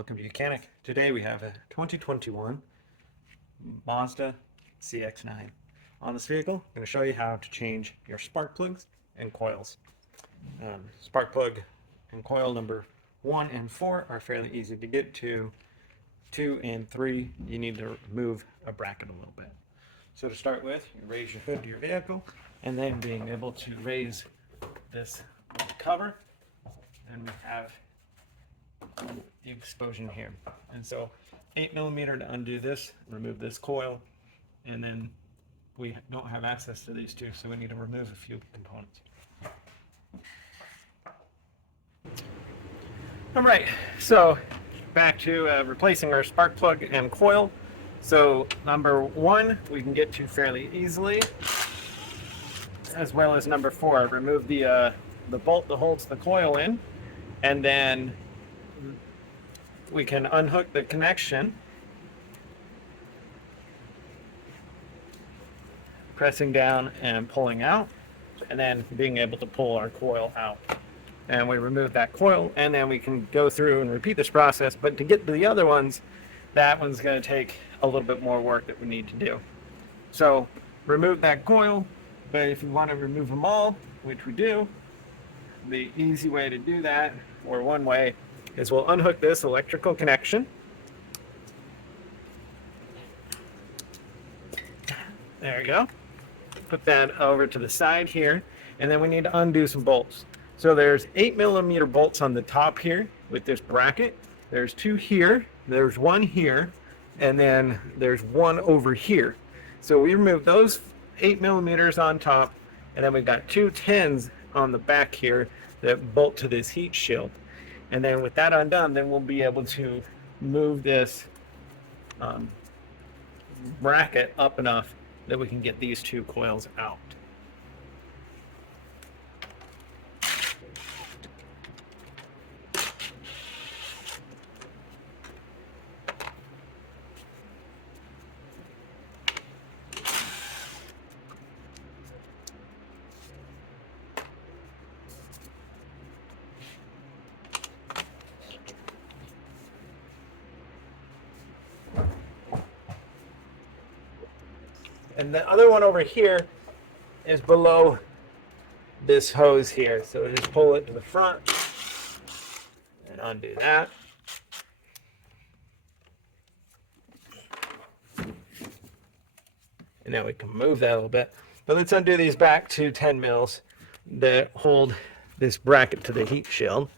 Welcome to Mechanic. Today we have a 2021 Mazda CX-9. On this vehicle, I'm going to show you how to change your spark plugs and coils. Spark plug and coil number 1 and 4 are fairly easy to get to. 2 and 3, you need to move a bracket a little bit. So to start with, you raise your hood to your vehicle, and then being able to raise this cover, and we have the explosion here. And so 8mm to undo this, remove this coil, and then we don't have access to these two, so we need to remove a few components. All right, so back to replacing our spark plug and coil. So number 1 we can get to fairly easily, as well as number 4. Remove the bolt that holds the coil in, and then we can unhook the connection, pressing down and pulling out, and then being able to pull our coil out. And we remove that coil, and then we can go through and repeat this process. But to get to the other ones, that one's going to take a little bit more work that we need to do. So remove that coil, but if you want to remove them all, which we do, the easy way to do that, or one way, is we'll unhook this electrical connection. There we go. Put that over to the side here, and then we need to undo some bolts. So there's 8mm bolts on the top here with this bracket. There's 2 here, there's 1 here, and then there's 1 over here. So we remove those 8mm on top, and then we've got 2 10s on the back here that bolt to this heat shield. And then with that undone, then we'll be able to move this bracket up enough that we can get these 2 coils out. And the other one over here is below this hose here. So just pull it to the front and undo that. And now we can move that a little bit. But let's undo these back 2 10 mils that hold this bracket to the heat shield.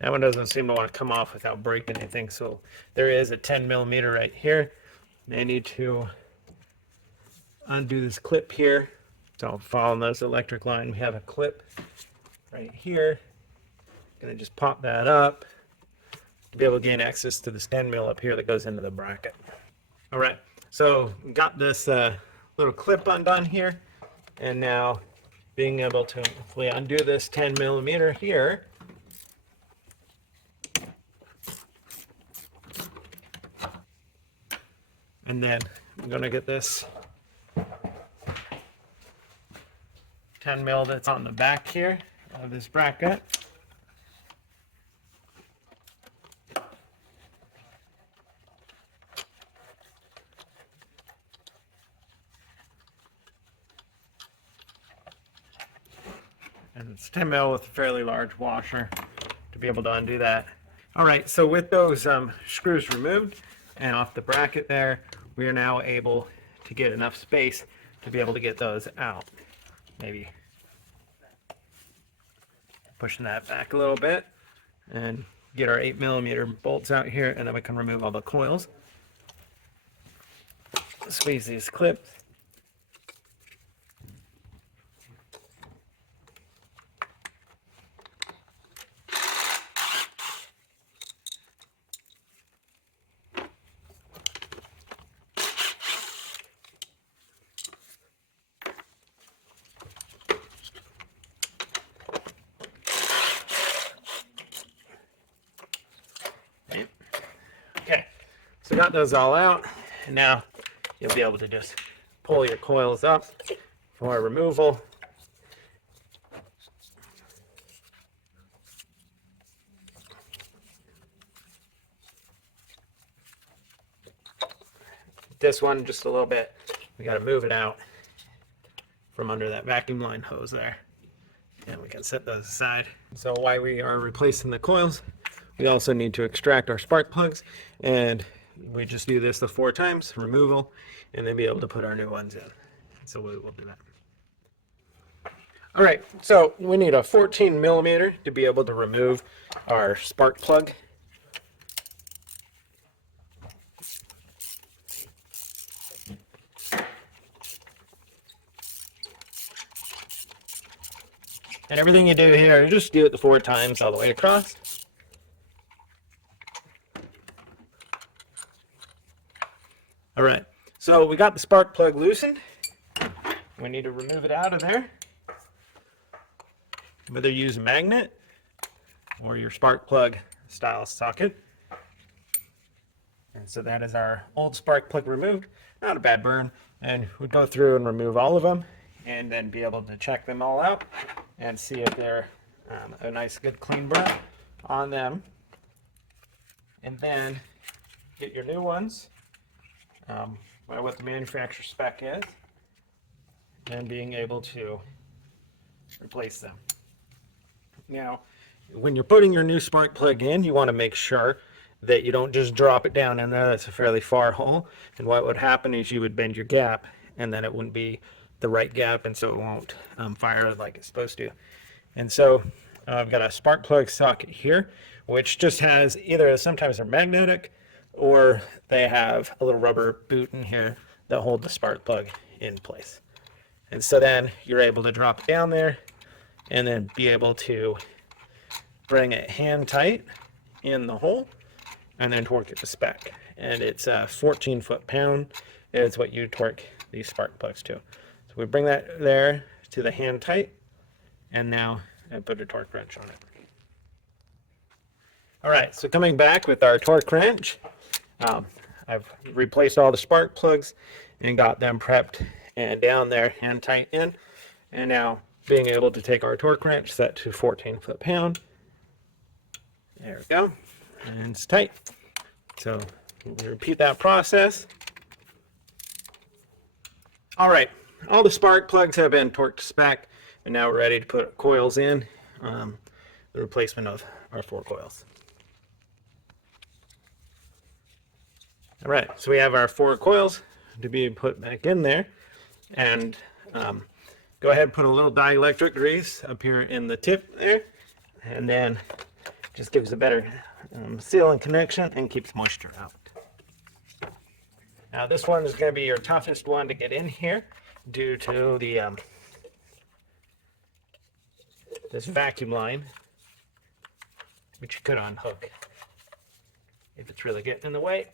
That one doesn't seem to want to come off without breaking anything, so there is a 10mm right here. I need to undo this clip here. So following this electric line, we have a clip right here. Gonna just pop that up to be able to gain access to this 10mm up here that goes into the bracket. All right, so got this little clip undone here, and now being able to hopefully undo this 10mm here. And then I'm going to get this 10mm that's on the back here of this bracket. And it's 10mm with a fairly large washer to be able to undo that. All right, so with those screws removed and off the bracket there, we are now able to get enough space to be able to get those out. Maybe pushing that back a little bit and get our 8mm bolts out here, and then we can remove all the coils. Squeeze these clips. Okay, so got those all out, and now you'll be able to just pull your coils up or removal. This one just a little bit, we got to move it out from under that vacuum line hose there, and we can set those aside. So while we are replacing the coils, we also need to extract our spark plugs, and we just do this the 4 times, removal, and then be able to put our new ones in. So we will do that. All right, so we need a 14 millimeter to be able to remove our spark plug. And everything you do here, just do it the 4 times all the way across. All right, so we got the spark plug loosened. We need to remove it out of there. Whether you use a magnet or your spark plug style socket. And so that is our old spark plug removed. Not a bad burn. And we'll go through and remove all of them and then be able to check them all out and see if they're a nice good clean burn on them. And then get your new ones by what the manufacturer spec is and being able to replace them. Now, when you're putting your new spark plug in, you want to make sure that you don't just drop it down in there. That's a fairly far hole. And what would happen is you would bend your gap, and then it wouldn't be the right gap, and so it won't fire like it's supposed to. And so I've got a spark plug socket here, which just has either sometimes they're magnetic or they have a little rubber boot in here that hold the spark plug in place. And so then you're able to drop it down there and then be able to bring it hand tight in the hole and then torque it to spec. And it's a 14 foot-pound is what you torque these spark plugs to. So we bring that there to the hand tight, and now I put a torque wrench on it. All right, so coming back with our torque wrench, I've replaced all the spark plugs and got them prepped and down there hand tight in. And now being able to take our torque wrench set to 14 foot-pound. There we go, and it's tight. So we repeat that process. All right, all the spark plugs have been torqued to spec, and now we're ready to put coils in, the replacement of our 4 coils. All right, so we have our 4 coils to be put back in there, and go ahead and put a little dielectric grease up here in the tip there, and then just gives a better seal and connection and keeps moisture out. Now this one is going to be your toughest one to get in here due to the this vacuum line, which you could unhook if it's really getting in the way.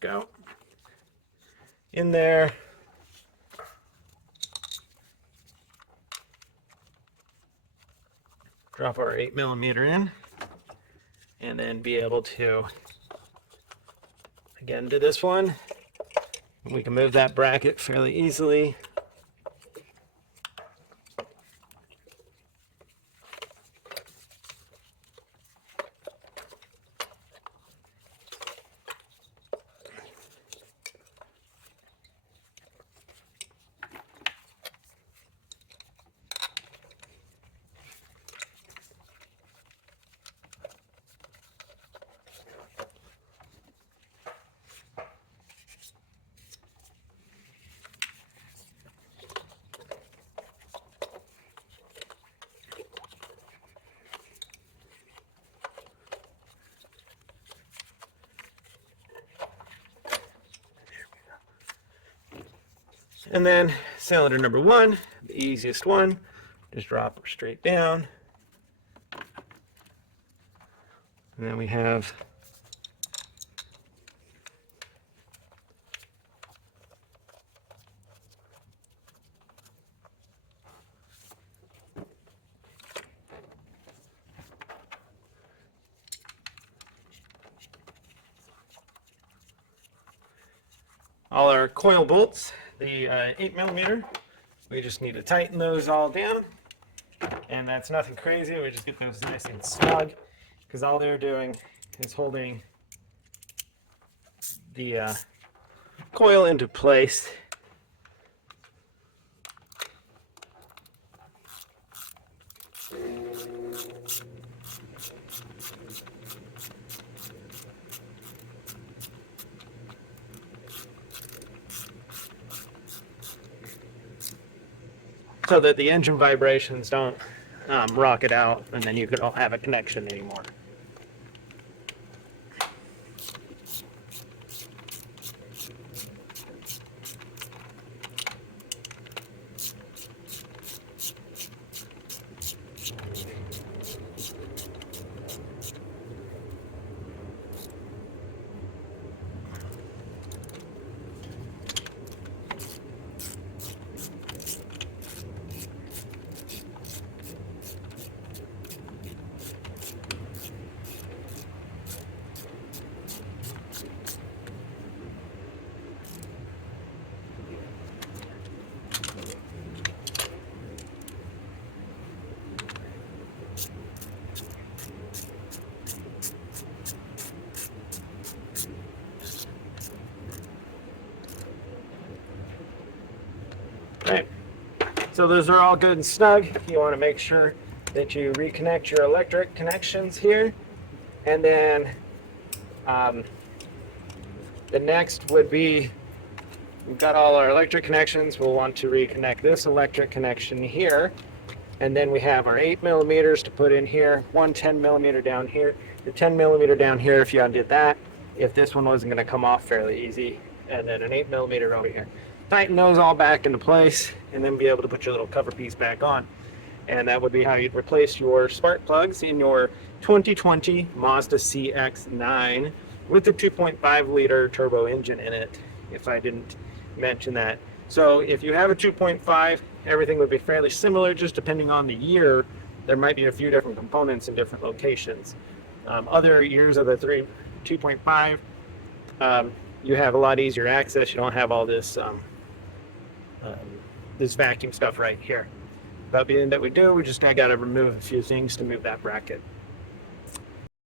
Go in there. Drop our 8 millimeter in, and then be able to again do this one. We can move that bracket fairly easily. And then cylinder number 1, the easiest one, just drop her straight down. And then we have all our coil bolts, the 8mm. We just need to tighten those all down, and that's nothing crazy. We just get those nice and snug, because all they're doing is holding the coil into place. So that the engine vibrations don't rock it out, and then you could all have a connection anymore. Right. So those are all good and snug. You want to make sure that you reconnect your electric connections here. And then the next would be, we've got all our electric connections. We'll want to reconnect this electric connection here. And then we have our 8mm to put in here, one 10mm down here. The 10mm down here, if you undid that, if this one wasn't going to come off fairly easy, and then an 8mm over here. Tighten those all back into place, and then be able to put your little cover piece back on. And that would be how you'd replace your spark plugs in your 2020 Mazda CX-9 with the 2.5-liter turbo engine in it, if I didn't mention that. So if you have a 2.5, everything would be fairly similar, just depending on the year. There might be a few different components in different locations. Other years of the 2.5, you have a lot easier access. You don't have all this this vacuum stuff right here. That being that we do, we just got to remove a few things to move that bracket.